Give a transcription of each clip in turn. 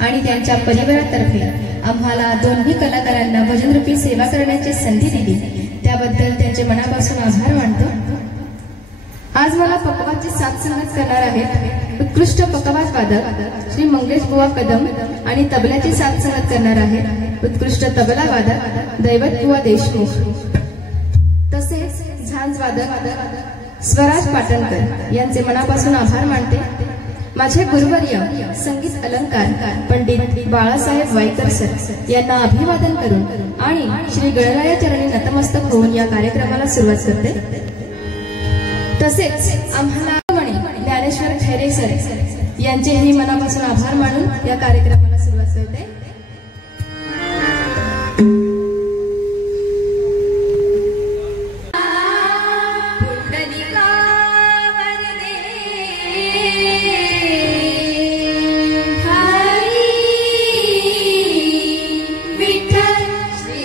आणि त्यांच्या परिवारातर्फे आम्हाला दोन्ही कलाकारांना भजनरूपी सेवा करण्याची संधी दिली, त्याबद्दल त्यांचे मनापासून आभार मानतो। आज मला पकवाजची साथ संगत करणार आहेत उत्कृष्ट पकवाज वादक श्री मंगेश बुवा कदम आणि तबल्याची साथ संगत करणार आहेत उत्कृष्ट तबला वादक दैवत बुवा देशमुख। तसेच झांज वादक स्वराज पाटणकर यांचे मनापासून आभार मानते। माझे गुरुवर्य संगीत अलंकार पंडित बाळासाहेब वाईकर सर यांना अभिवादन करून आणि श्री गणराया चरणी नतमस्तक होऊन या कार्यक्रमाला सुरुवात करते। तसेच आम्हाला ज्ञानेश्वर खैरे सर यांचेही मनापासून आभार मानून या कार्यक्रमाला सुरुवात करते। विठ्ठल श्री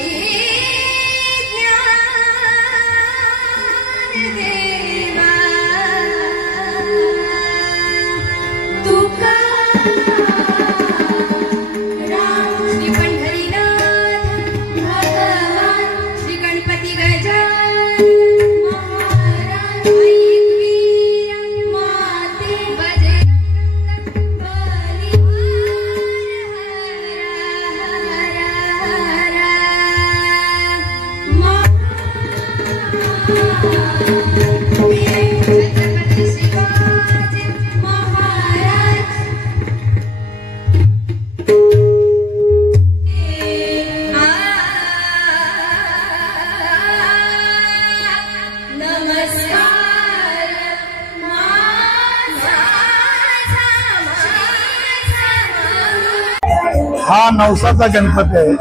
हा नवसाचा गणपती आहे।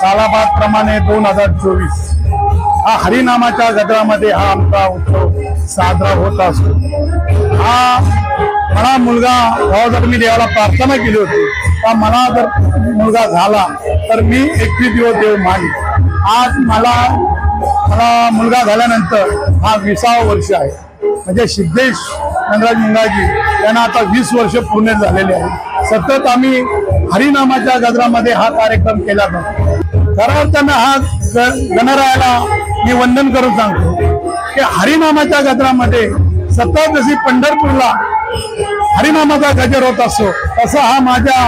सालाबाद प्रमाणे 2024 हा हरिनामाच्या गजरामध्ये हा आमचा उत्सव साजरा होत असतो। हा मला मुलगा जर मी देवाला प्रार्थना केली होती का मला जर मुलगा झाला तर मी 21 दिवस देव मागेन। आज मला मुलगा झाल्यानंतर हा 20वा वर्ष आहे। म्हणजे सिद्धेश नंदराज मुंगाजी यांना आता 20 वर्ष पूर्ण झालेले आहे। सतत आम्ही हरिनामाच्या गजरामध्ये हा कार्यक्रम केला जातो। खऱ्या अर्थानं हा गणरायाला मी वंदन करून सांगतो की हरिनामाच्या गजरामध्ये सतत जशी पंढरपूरला हरिनामाचा गजर होत असतो तसा हा माझ्या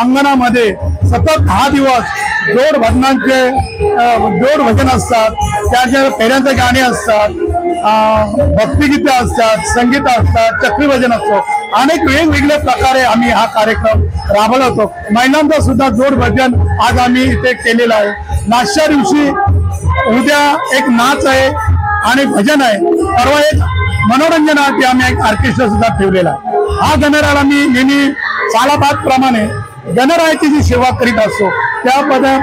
अंगणामध्ये सतत 10 दिवस जोड भजन असतात, त्याच्या फेऱ्यांचे गाणे असतात, भक्तिगीते असतात, संगीत असतात, चक्री भजन असतो, अनेक वेगवेगळ्या प्रकारे आम्ही हा कार्यक्रम राबवतो। महिलांचा सुद्धा जोड भजन आज आम्ही इथे केलेला आहे। नाचच्या दिवशी उद्या एक नाच आहे आणि भजन आहे, परवा एक मनोरंजनासाठी आम्ही एक ऑर्केस्ट्रा सुद्धा ठेवलेला आहे। हा गणरायाला मी नेहमी सालाबाद प्रमाणे गणरायाची जी सेवा करीत असतो त्या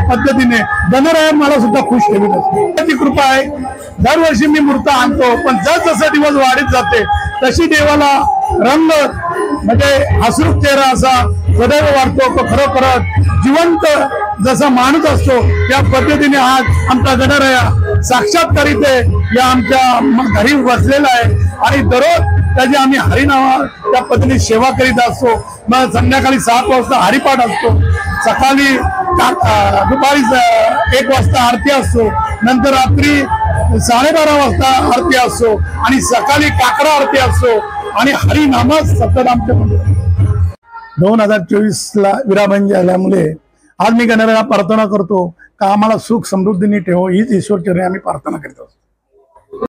पद्धतीने गणराया मला सुद्धा खुश ठेवत असतो। त्याची कृपा आहे। दरवर्षी मी मूर्त आणतो, पण जसजसा दिवस वाढत जाते तशी देवाला रंग म्हणजे हसरूक चेहरा असा सदैव वाढतो। तो खरोखरच जिवंत जसा माणूस असतो त्या पद्धतीने आज आमचा गणराया साक्षात्कारित या आमच्या घरी बसलेला आहे आणि दररोज त्याची आम्ही हरिनामा त्या पद्धतीने सेवा करीत असतो। मग संध्याकाळी 7 वाजता हरिपाठ असतो, सकाळी दुपारी 1 वाजता आरती असतो, नंतर रात्री 12:30 वाजता आरती असतो आणि सकाळी काकडा आरती असतो आणि हरिनामच सतत आमच्या 2024ला विरामन झाल्यामुळे आज मी गणरायाला प्रार्थना करतो का आम्हाला सुख समृद्धीने ठेवो हीच ईश्वरचरणी आम्ही प्रार्थना करतो।